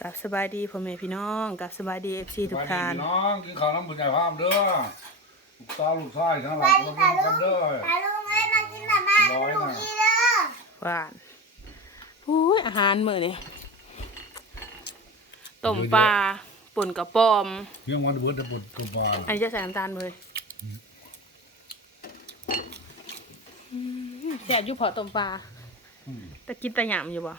กับสบายดีพ่อแม่พี่น้องกับสบายดีเอฟซีทุกท่านพี่น้องกินข้าวน้ำบุญใหญ่พามเด้อลูกสาวลูกชายทั้งหลายมากินกันเด้อตาลุงเอ้ยมากินมาม่าร้อยลูกนะอีเด้อหวานอุ้ยอาหารมื้อนี้ต้มปลาป่นกระป๋อมยังวันเบิดบุญกุมารอันนี้จะใส่น้ำตาลเลยอืมแซ่บอยู่พอต้มปลาแต่กินแต่หยำอยู่บ่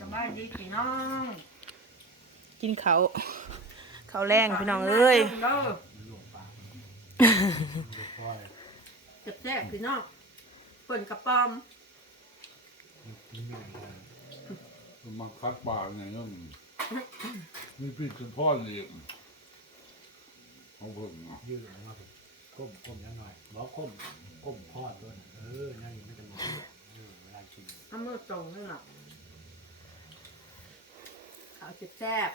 สบายดีพี่น้อง กินเขาวเขาวแรงพี่น้องเอ้ยเด้อเจ็บแซ่บพี่น้องเปิ่นกระป๋อมมาคัดปากไงนั่นมีพี่คุณพ่อเลี้ยงเขาเพิ่งเนาะยืดออกมาผมก้มก้มยังหน่อยบอกก้มก้มพอดด้วยเออนั่งอยู่ไม่เป็นไรเออเวลากินเอามือตรงนี่หรอ กข้าวเจ็บแซ่บ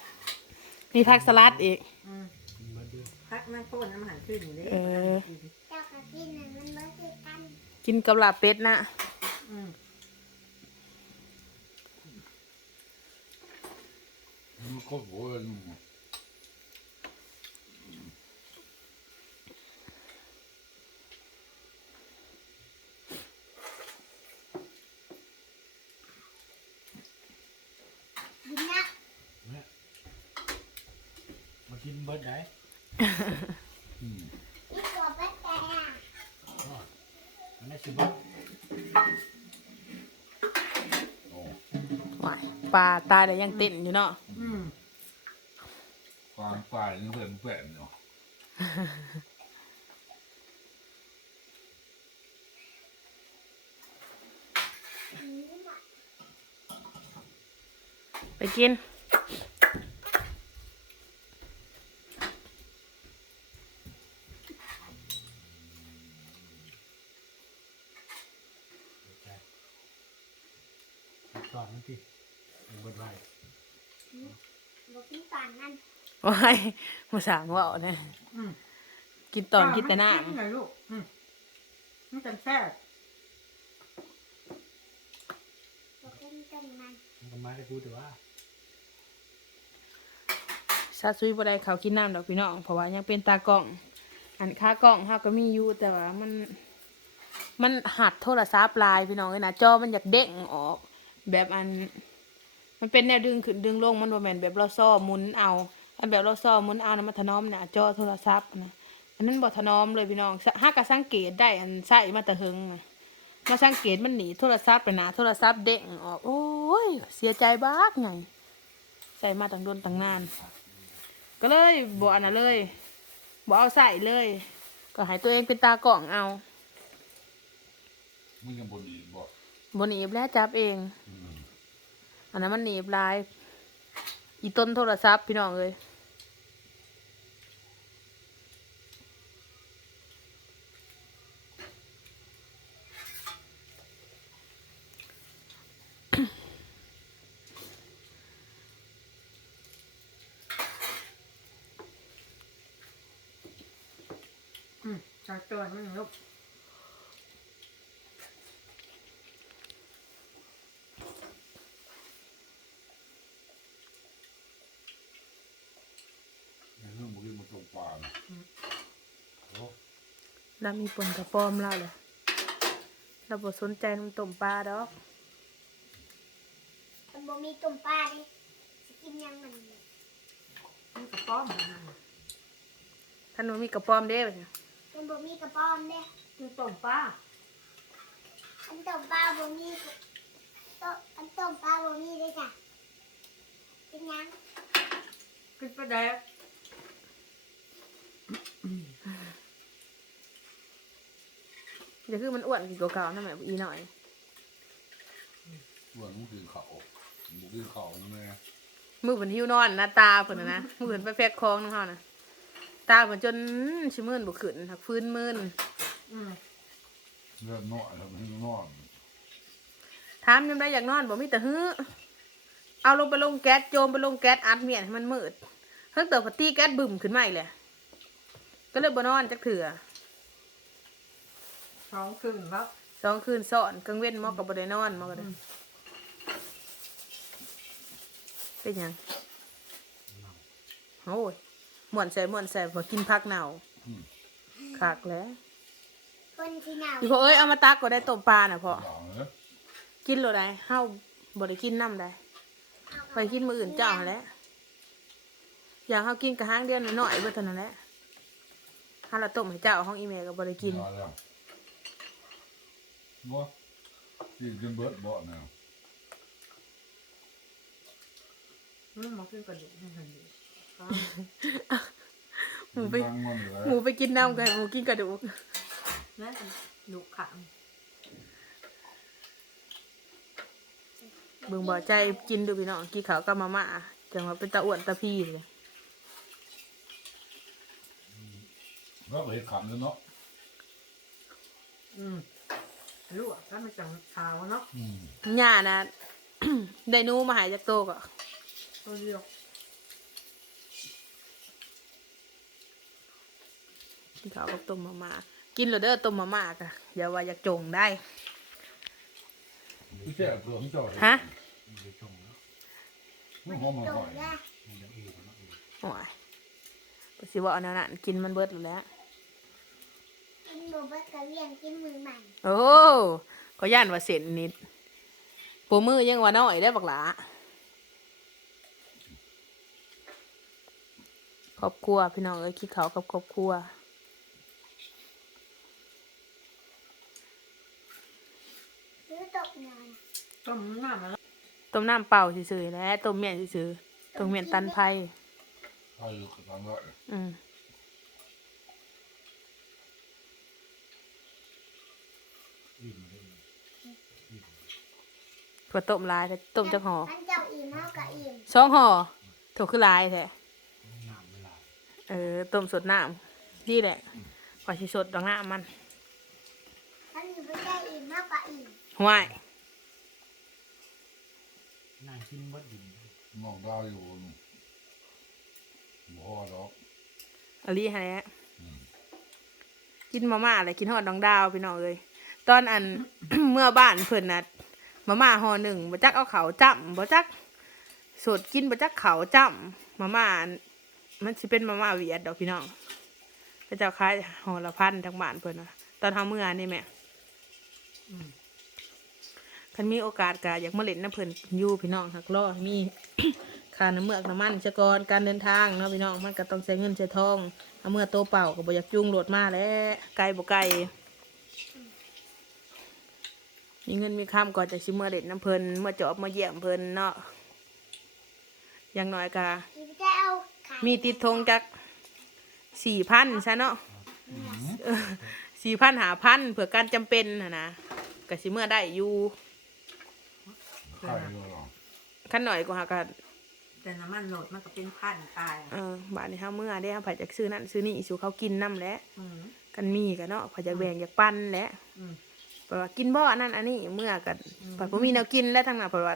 มีผักสลัดอีก อืมกินเบิดด้วยพักนั่งโค้นน้ำหันขึ้นอยู่เด้เออ เจ้ากับกินน่ะมันเบิดคือกันกินกับลาบเป็ดนะอืมมันก็โวยนุ่ม กินนะ เนี่ยมากิน เบิดได้อืมนี่ตัวแป๊ะแต่มันได้สิเบิดโอ้หวายปลาตายแต่ยังเต้นอยู่เนาะอืมฟางตายนี่เพื่อนแฝงเนาะไปกิน ตอนนั้นที่เบิดไว้ บอกกินตอนนั้นว้ายมาสางว่าวเนี่ยอืมกินตอนกินแต่น้กินหน่อยลูกอืมมันจะแซ่บบอกกินต้นมันมันก็มาได้พูดแต่ว่าำซาซุยบ่ได้เขาวกินน้ำดอกพี่น้องเพราะว่ายังเป็นตากล้อง อันค่ากล้องเฮาก็มีอยู่แต่ว่ามัน มันหัดโทรศัพท์ลายพี่น้องเลยนะจอมันอยากเด้งออก แบบอัน มันเป็นแนวดึงขึ้นดึงลงมันบ่แม่นแบบเราซ้อหมุนเอาอันแบบเราซ้อหมุนเอานะมันถนอมหน้าจอโทรศัพท์นะอันนั้นบ่ถนอมเลยพี่น้องหากก็สังเกตได้อันใส่มาแต่เฮิงนะมาสังเกตมันหนีโทรศัพท์ไปหนาโทรศัพท์เด้งออกโอ้ยเสียใจบักไงใส่มาตั้งโดนตั้งนาน ก็เลยบ่อันนั้นเลยบ่เอาใส่เลย ก็ให้ตัวเองเป็นตากล่องเอามึงยังบนอีกบ่บนหนีบแล้วจับเอง อืม อันนั้นมันหนีบลาย อีต้นโทรศัพท์พี่น้องเลยอืมจากตัวมันลูก ในเรื่องบุรีมันตรงปลานะ โอ้ แล้วมีปนกระป้อมเล่าเลยเราบสนใจน้ำต้มปลาดอกมันบ่มีต้มปลาดิสิกินยังมันเนี่ยมันกระป๋อมมันน่ะท่านหนูมีกระป้อมเด้ไปมันบ่มีกระป๋อมเด้คือต้มปลาอันต้มปลาบ่มีต้มอันต้มปลาบ่มีเลยจ้ะกินยังกินปลาแดก เดี๋ยวคือมันอ้วนกี่กว่าเก่านั่นแหละอีหน่อยส่วนมึงกินเขาบุกินเขานะแม่มือเพิ่นหิวนอนนะตาเพิ่นนะนะมือเพิ่นไปแฟกคองน้ำเฮานะตาเพิ่นจนชิมื่นบ่ขึ้นหักฟื้นมื่นอืมเลือดน้อยทำให้นอนถามยังได้อยากนอนบ่มีแต่ฮื้อเอาลงไปลงแก๊สโจมไปลงแก๊สอัดเมียนให้มันมืดเพิ่งเติบพตีแก๊สบึ้มขึ้นมาอีกเลยก็เลยบ่นอนจักเถื่อ สองคืนแล้วสองคืนซ้อนกลางเว้นหมอก็บ่ได้นอนหมอก็ได้เป็นหยังโอ้ยม่วนใส่ม่วนใส่พอกินพักเน่าอืมคักแล้วคนที่หนาวพี่พ่อเอ้ยเอามาตักก็ได้ต้มปลาน่ะพ่อหลังเลยกินโลได้เฮาบ่ได้กินน้ำได้ไปกินมื้ออื่นเจ้าหั่นแหล้วอย่างเฮากินกะห้างเดือนน้อยๆเบิดเท่านั้นแหละเฮาละต้มให้เจ้าห้องอีเมลก็บ่ได้กินมาแล้ว บ่กินจนเบิดบ่แนวอืมมาขึ้นกระดูกให้มันดีหมูไปนั่งมันอยู่แล้วหมูไปกินน้ำกันหมูกินกระดูกนั่นดูขังเบิ่งบ่ใจกินดูพี่น้องกินข้าวกับมาม่าจังว่าเป็นตาอ้วนตาพี่เลยแล้วไปเฮ็ดขำเลยเนาะอืม ลวกแล้วมันจังขาวเนาะอืมย่านะ ได้หนูมาใหายจากโตก็ตัวเดียวกินข้าวกับต้มมาม่ากินแล้วเด้อต้มมาม่ากะอย่าว่าอยากจงได้พี่แช่ตัวของเจ้าฮะมันจะชงแล้วมันหอมตหกอยนะมันจะอีกมันอีกโอ้ยปสิว่าเอาแนวนั้นกินมันเบิดอยู่แล้ว กินบุบกะเวียงกินมือใหม่โอ้ก็ย่านว่าเส้นนิดปูมือยังว่าน้อยได้อบักหลาครอบครัวพี่น้องเอ้ยคิดเขากับครอบครัวหรือตกนอนต้มน้ำมาแล้วต้มน้ำเปล่าซื่อๆแหล้วต้มเมี่ยนซื่อๆต้มเมี่ยนตันไผ่ใช่อยู่ทางละอืม อิ่มเลยอิ่ม ถั่วต้มลายแต่ต้มจักห่อมันเจ้าอิ่มเท่ากับอิ่มสองห่อถั่วคือลายแท้น้ำเวลาเออต้มสดน้ำนี่แหละกว่าสิสดดอกน้ำมันท่านอยู่ไม่ได้อิ่มเท่ากับอิ่มห่วยนางกินวัดดินน้องดาวอยู่บ่ฮอดดอกอลีฮะเนี่ยอืมกินมาม่าอะไรกินฮอดดองดาวพี่น้องเลยตอนอัน เมื่อบ้านเพิ่นน่ะ มาม่าห่อหนึ่งบ่จักเอาเขาวจ้ำบ่จักสดกินบ่จักเขาวจ้ำมาม่ามันสิเป็นมาม่าเวียดดอกพี่น้องพระเจ้าขายห่อละพันทั้งบ้านเพิ่นนะตอนเฮาเมื่อนี่แม่คันมีโอกาสก็อยากมาเล่นน้ำเพิ่นอยู่พี่น้องหักล้อมีค่าน้ำเมือกน้ำมันชะกรการเดินทางเนาะพี่น้องมันก็ต้องใช้เงินใช้ทองเอาเมื่อโตเป่าก็บ่อยากจุงโหลดมาแล้วไกลบ่ไกล มีเงินมีคำก่อนจะชิเมื่อเล่นน้ำเพิ่นเมื่อจอบมาเยี่ยมเพิ่นเนาะอย่างน้อยก็กินจะเอาไข่มีติดธงจากสี่พันซะเนาะสี่พันหาพันเผื่อการจำเป็นนะนะก็ชิเมื่อได้อยู่ไข่อยู่หรอขั้นหน่อยก็หากันแต่น้ำมันโหลดมันก็เป็นพันตายเออบาทนี้เฮาเมื่อได้เฮาไผจากซื้อนั่นซื้อนี่สู่เขากินน้ำแหล้วอืมกันมีกันเนาะไผจากแบ่งจากปั้นแหล้วอืม เพราะว่ากินบ่อันนั้นอันนี้เมื่อกันเพราะบ่มีแนวกินแล้วทั้งนั้นเพราะว่า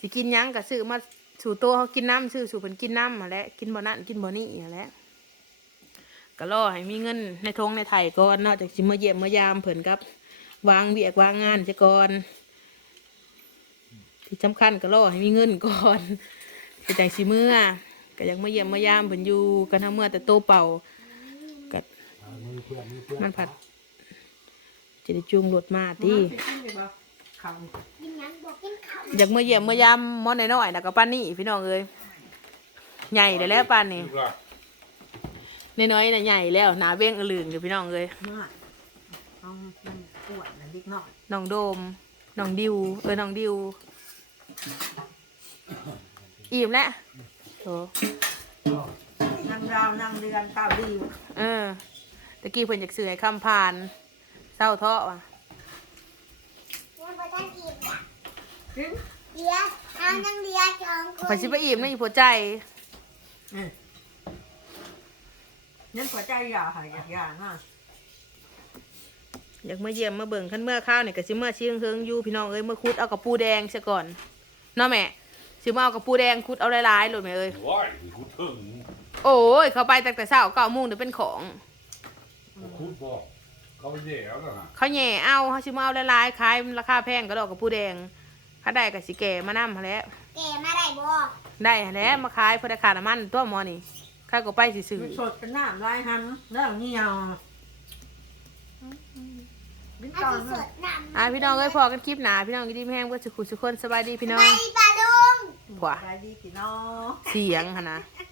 สิกินหยังก็ซื้อมาสู่โตวเขากินน้ำซื้อสู่เพิ่นกินน้ำมาแหล้วกินบ่นั่นกินบ่นี่หั้นแหล้วก็รอให้มีเงินในทงในไทยก่อนเนาะจากสิมาเยี่ยมมายามเพิ่นกับ วางเวียกวางงานซะก่อนที่สำคัญก็รอให้มีเงินก่อนก็จังสิเมื่อก็ยังมาเยี่ยมมายามเพิ่นอยู่กันทั้งเมื่อแต่โตเป่าก็เอามือเพื่อนมือเพื่อนมันผัด จะได้จูงรถมาติมันสิกินได้บ่ข้าวกินยังบอกกินข้าวอยากมาเยี่ยมมายามหมอนน้อยๆนะกับป้านนี่พี่น้องเอ้ยใหญ่แล้วแหล้วป้านนี่อีกละน้อยๆน่ะใหญ่แล้วหนาเบ้งอลืงอยู่พี่น้องเอ้ยเมื่อต้องมันปวดมันเล็กน้อยน้องโดมน้องดิวเออน้องดิวอิ่มแล้วโถนางดาว นางเดือนตาดีเออตะกี้เพิ่นอยากซื้อให้คำผ่าน เศร้าเทาะว่ะยังบอกท่านอิ่มอะกินเดียวเอานั่งเดียวสองคนเพิ่นสิไปอิ่มในอีผัวใจ อืมนั่นหัวใจอยากหายอยากอยากน่ะอยากมาเยี่ยมมาเบิ่งคันเมื่อข้าวนี่ก็สิเมื่อเชียงเฮิงอยู่พี่น้องเอ้ยเมื่อคุดเอากับปูแดงซะก่อนเนาะแม่สิมาเอากับปูแดงคุดเอาหลายๆโลดแม่เอ้ยว้ายคุดถึงโอ้ยเขาไปตั้งแต่เช้าเก้าโมงเดี๋ยวเป็นของคุดบอก เขาไปแย่แล้วนะเขาแหย่เอาเขาชิมาเอาหลายๆขายราคาแพงก็ดอกกับผู้แดงถ้าได้กับสิแก่มานั่มแหล้วแกมาได้บ่ได้หั้นแหล้วมาขายเพื่อได้ขาดน้ำมันตัวหมอนี่อข้าก็ไปสิซื้อมันสดเป็นน้ำลายหันแล้วเหนียวบินอันตอนที่สดน้ำอ่าพี่น้องเอ้ยพอกันคลิปหนาพี่น้องกินดีแห้งเพื่อสุขุสุขคนสบายดีพี่น้องไปปลาลุงผัวได้ดีพี่น้องเสียงค่ะนะไ